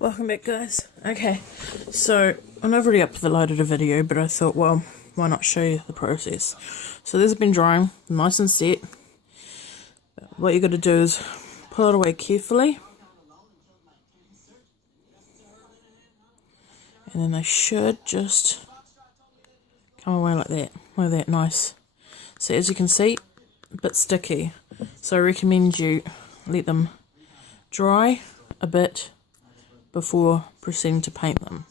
Welcome back, guys. Okay, so I've already uploaded a video, but I thought, well, why not show you the process? So this has been drying, nice and set. What you got to do is pull it away carefully, and then they should just come away like that, nice. So as you can see, a bit sticky. So I recommend you let them dry a bit before proceeding to paint them.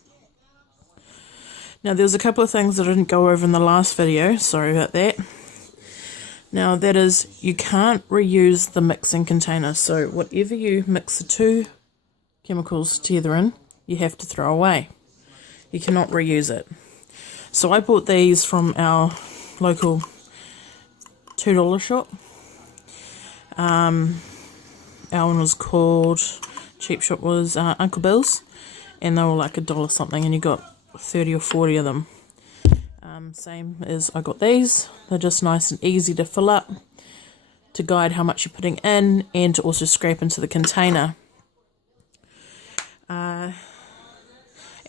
Now there's a couple of things that I didn't go over in the last video, sorry about that. Now that is, you can't reuse the mixing container, so whatever you mix the two chemicals together in, you have to throw away. You cannot reuse it. So I bought these from our local $2 shop. Our one was called, cheap shop was Uncle Bill's, and they were like $1 something, and you got 30 or 40 of them. Same as I got these. They're just nice and easy to fill up, to guide how much you're putting in, and to also scrape into the container. And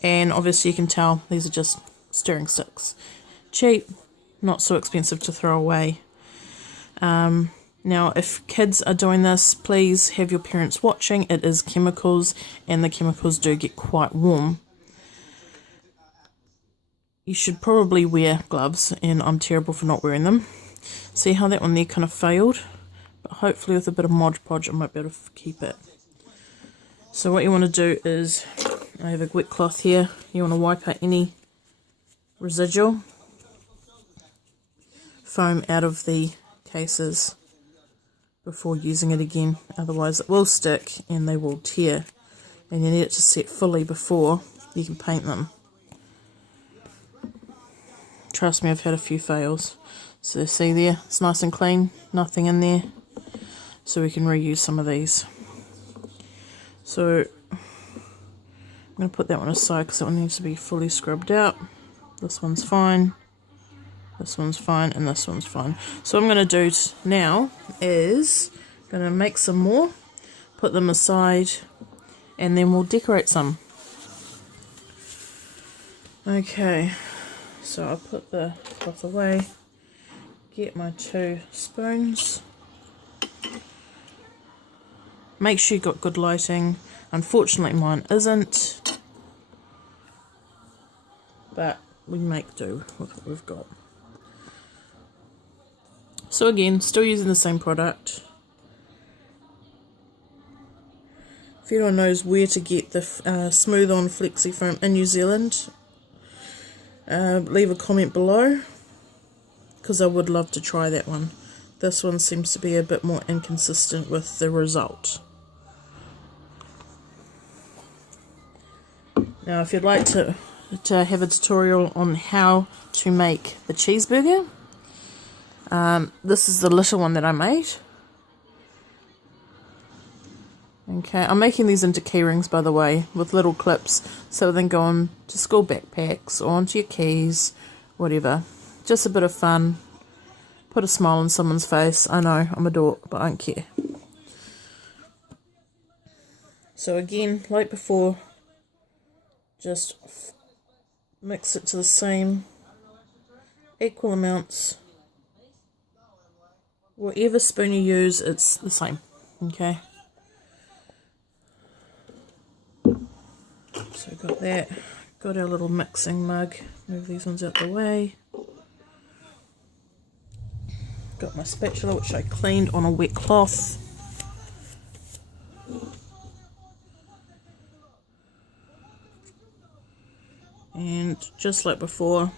obviously you can tell these are just stirring sticks. Cheap, not so expensive to throw away. Now, if kids are doing this, please have your parents watching. It is chemicals, and the chemicals do get quite warm. You should probably wear gloves, and I'm terrible for not wearing them. See how that one there kind of failed? But hopefully with a bit of Mod Podge I might be able to keep it. So what you want to do is, I have a wet cloth here, you want to wipe out any residual foam out of the cases before using it again, otherwise it will stick and they will tear, and you need it to set fully before you can paint them. Trust me, I've had a few fails. So see there, it's nice and clean, nothing in there, so we can reuse some of these. So I'm going to put that one aside because that one needs to be fully scrubbed out. This one's fine, this one's fine, and this one's fine. So what I'm going to do now is going to make some more, put them aside, and then we'll decorate some. Okay, so I'll put the cloth away, get my 2 spoons. Make sure you've got good lighting. Unfortunately mine isn't, but we make do with what we've got. So again, still using the same product. If anyone knows where to get the Smooth On Flexi Foam in New Zealand, leave a comment below, because I would love to try that one. This one seems to be a bit more inconsistent with the result. Now if you'd like to have a tutorial on how to make the cheeseburger, this is the little one that I made. Okay, I'm making these into key rings, by the way, with little clips, so then go on to school backpacks or onto your keys, whatever. Just a bit of fun. Put a smile on someone's face. I know, I'm a dork, but I don't care. So again, like before, just mix it to the same equal amounts. Whatever spoon you use, it's the same. Okay. So got that. Got our little mixing mug. Move these ones out the way. Got my spatula, which I cleaned on a wet cloth. And just like before,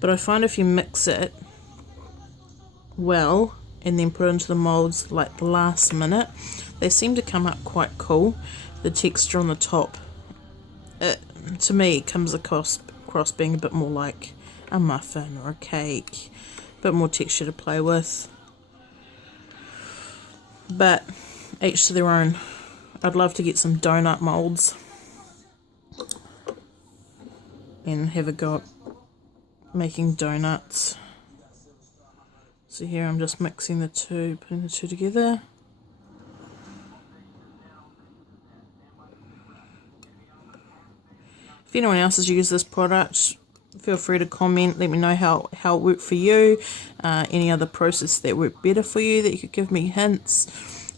but I find if you mix it well and then put it into the molds like last minute, they seem to come up quite cool. The texture on the top, to me, it comes across being a bit more like a muffin or a cake, a bit more texture to play with. But each to their own. I'd love to get some donut molds and have a go at making donuts. So here I'm just mixing the two, putting the two together. If anyone else has used this product, feel free to comment. Let me know how it worked for you. Any other process that worked better for you that you could give me hints.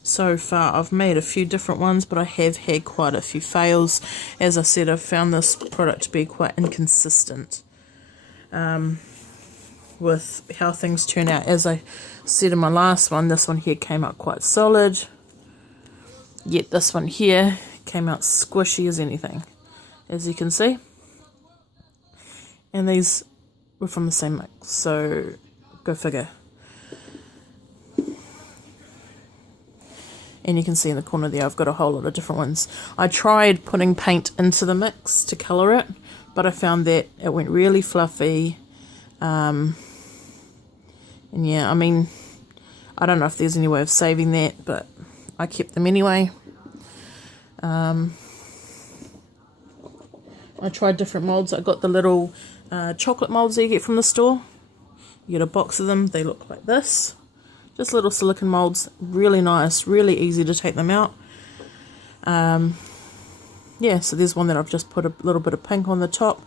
So far I've made a few different ones, but I have had quite a few fails. As I said, I've found this product to be quite inconsistent with how things turn out. As I said in my last one, this one here came out quite solid, yet this one here came out squishy as anything, as you can see. And these were from the same mix, so go figure. And you can see in the corner there I've got a whole lot of different ones. I tried putting paint into the mix to colour it, but I found that it went really fluffy. And yeah, I mean, I don't know if there's any way of saving that, but I kept them anyway. I tried different moulds. I got the little chocolate moulds that you get from the store. You get a box of them. They look like this. Just little silicone moulds, really nice, really easy to take them out. Yeah, so there's one that I've just put a little bit of pink on the top.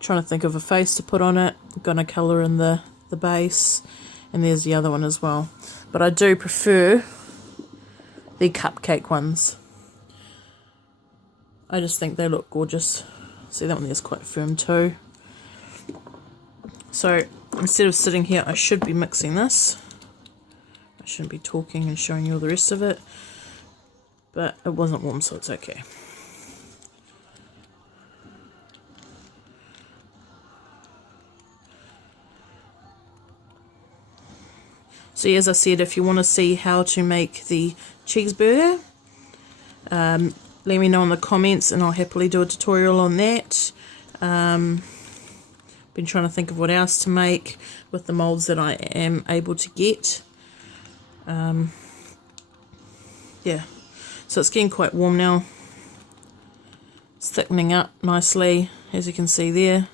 Trying to think of a face to put on it. I'm going to colour in the base. And there's the other one as well. But I do prefer the cupcake ones. I just think they look gorgeous. See, that one there's quite firm too. So instead of sitting here, I should be mixing this. I shouldn't be talking and showing you all the rest of it, but it wasn't warm, so it's okay. So as I said, if you want to see how to make the cheeseburger, let me know in the comments and I'll happily do a tutorial on that. Been trying to think of what else to make with the molds that I am able to get. Yeah, so it's getting quite warm now. It's thickening up nicely, as you can see there.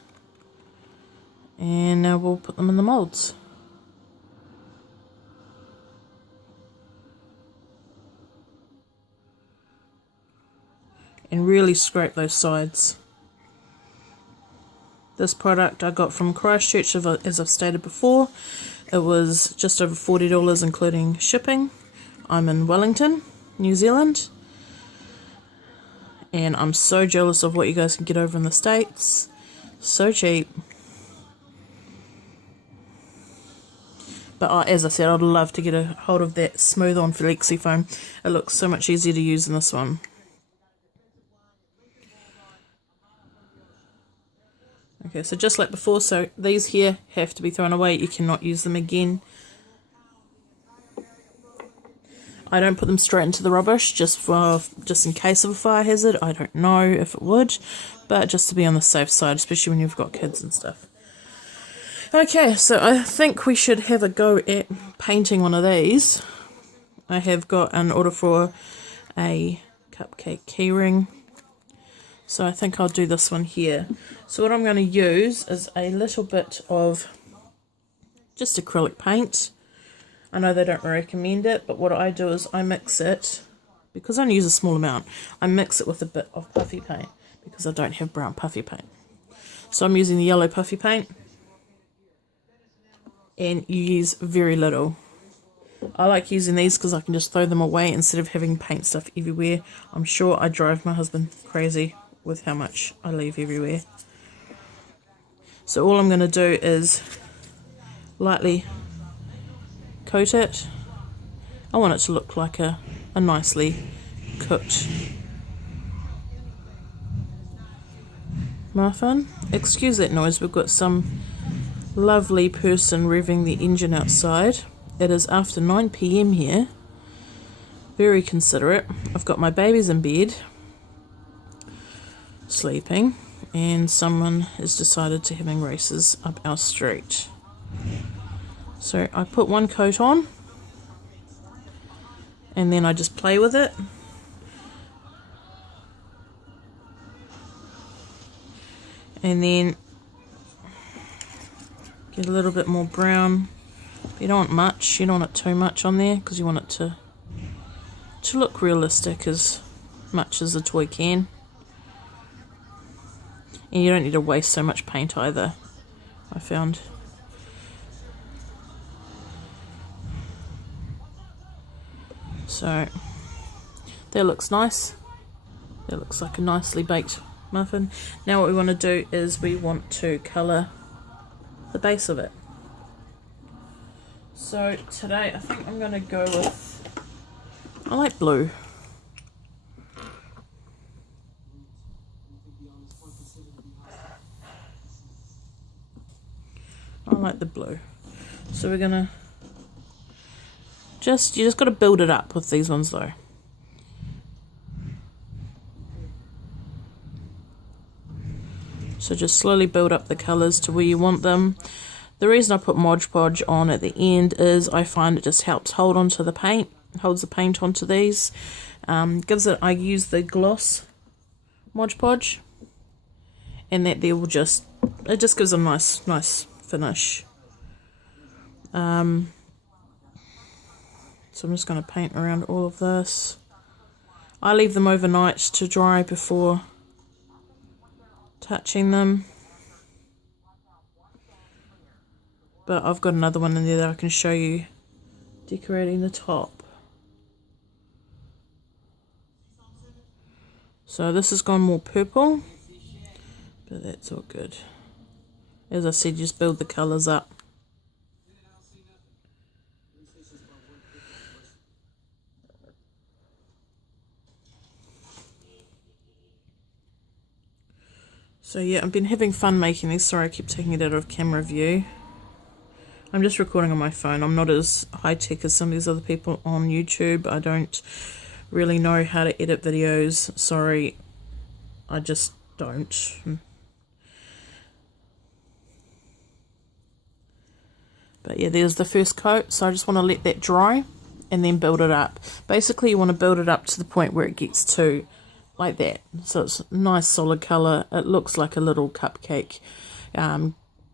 And now we'll put them in the molds. And really scrape those sides. This product I got from Christchurch, as I've stated before. It was just over $40 including shipping. I'm in Wellington, New Zealand. And I'm so jealous of what you guys can get over in the States. So cheap. But as I said, I'd love to get a hold of that smooth on flexi foam. It looks so much easier to use than this one. Okay, so just like before, so these here have to be thrown away. You cannot use them again. I don't put them straight into the rubbish just in case of a fire hazard. I don't know if it would, but just to be on the safe side, especially when you've got kids and stuff. Okay, so I think we should have a go at painting one of these. I have got an order for a cupcake keyring. So I think I'll do this one here. So what I'm going to use is a little bit of just acrylic paint. I know they don't recommend it, but what I do is I mix it, because I only use a small amount, I mix it with a bit of puffy paint, because I don't have brown puffy paint. So I'm using the yellow puffy paint, and you use very little. I like using these because I can just throw them away instead of having paint stuff everywhere. I'm sure I drive my husband crazy with how much I leave everywhere. So all I'm going to do is lightly coat it. I want it to look like a nicely cooked muffin. Excuse that noise, we've got some lovely person revving the engine outside. It is after 9 PM here. Very considerate. I've got my babies in bed, sleeping, and someone has decided to having races up our street. So I put one coat on, and then I just play with it. And then get a little bit more brown. You don't want much, you don't want it too much on there, because you want it to look realistic as much as the toy can. And you don't need to waste so much paint either, I found. So that looks nice. That looks like a nicely baked muffin. Now what we want to do is we want to colour the base of it. So today I think I'm going to go with, I like blue. I like the blue. So we're going to you just got to build it up with these ones though. So just slowly build up the colours to where you want them. The reason I put Mod Podge on at the end is I find it just helps hold onto the paint, holds the paint onto these. Gives it, I use the gloss Mod Podge, and that there will just, it just gives a nice finish. So I'm just going to paint around all of this. I leave them overnight to dry before touching them, but I've got another one in there that I can show you decorating the top. So this has gone more purple, but that's all good. As I said, just build the colours up. So yeah, I've been having fun making these. Sorry, I keep taking it out of camera view. I'm just recording on my phone. I'm not as high-tech as some of these other people on YouTube. I don't really know how to edit videos. Sorry, I just don't. But yeah, there's the first coat. So I just want to let that dry and then build it up. Basically, you want to build it up to the point where it gets to like that. So it's a nice solid colour. It looks like a little cupcake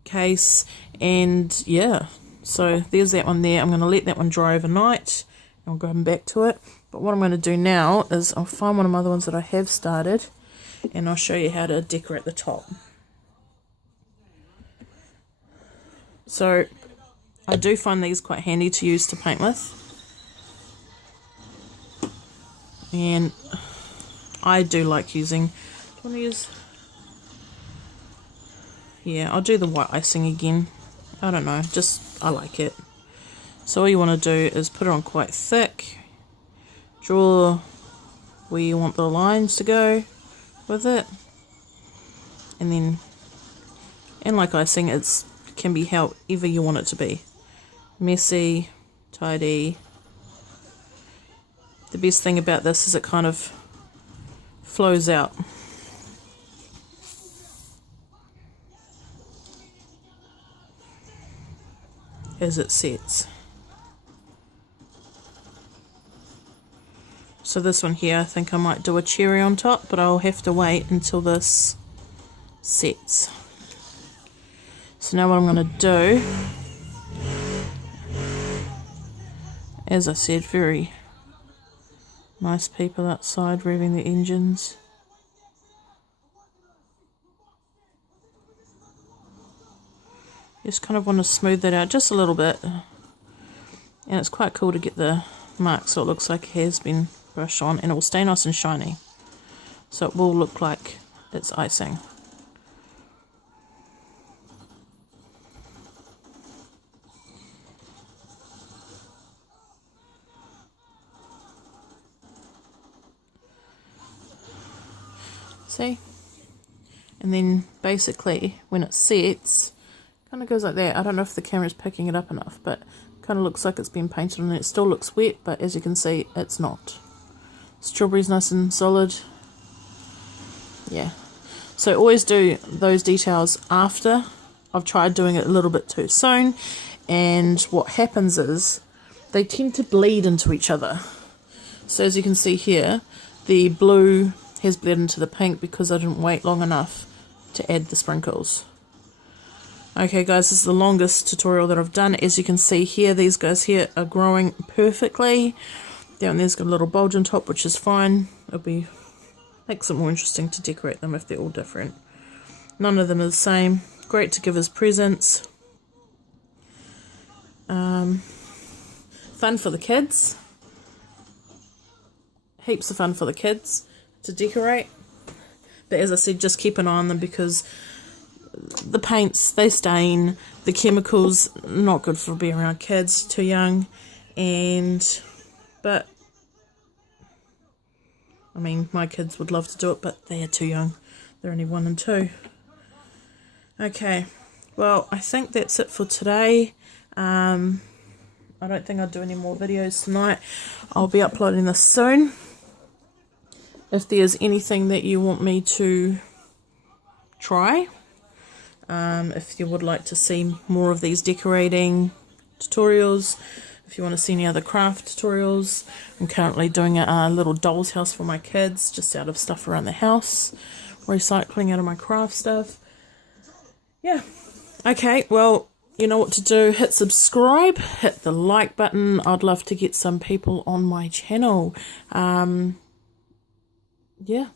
case. And yeah, so there's that one there. I'm going to let that one dry overnight. I'll go back to it. But what I'm going to do now is I'll find one of my other ones that I have started, and I'll show you how to decorate the top. So I do find these quite handy to use to paint with. And I do like using, do you want to use, yeah, I'll do the white icing again. I don't know, just, I like it. So all you want to do is put it on quite thick, draw where you want the lines to go with it, and then, and like icing, it can be however you want it to be. Messy, tidy. The best thing about this is it kind of flows out. As it sets. So this one here, I think I might do a cherry on top, but I'll have to wait until this sets. So now what I'm going to do, as I said, very nice people outside revving the engines. Just kind of want to smooth that out just a little bit. And it's quite cool to get the mark so it looks like it has been brushed on, and it will stay nice and shiny. So it will look like it's icing. See? And then basically when it sets, kind of goes like that. I don't know if the camera's picking it up enough, but kind of looks like it's been painted on, and it still looks wet, but as you can see, it's not. Strawberry's nice and solid. Yeah. So always do those details after. I've tried doing it a little bit too soon, and what happens is they tend to bleed into each other. So as you can see here, the blue has bled into the pink because I didn't wait long enough to add the sprinkles. Okay guys, this is the longest tutorial that I've done. As you can see here, these guys here are growing perfectly. Down there's got a little bulge on top, which is fine. Makes it more interesting to decorate them if they're all different. None of them are the same. Great to give as presents. Fun for the kids. Heaps of fun for the kids to decorate. But as I said, just keep an eye on them because the paints, they stain. The chemicals, not good for being around kids, too young. But I mean, my kids would love to do it, but they are too young. They're only 1 and 2. Okay, well, I think that's it for today. I don't think I'll do any more videos tonight. I'll be uploading this soon. If there's anything that you want me to try, if you would like to see more of these decorating tutorials, if you want to see any other craft tutorials, I'm currently doing a little doll's house for my kids, just out of stuff around the house, recycling out of my craft stuff. Yeah, okay, well, you know what to do. Hit subscribe, hit the like button. I'd love to get some people on my channel. Yeah,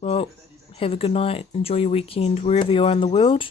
well, have a good night, enjoy your weekend wherever you are in the world.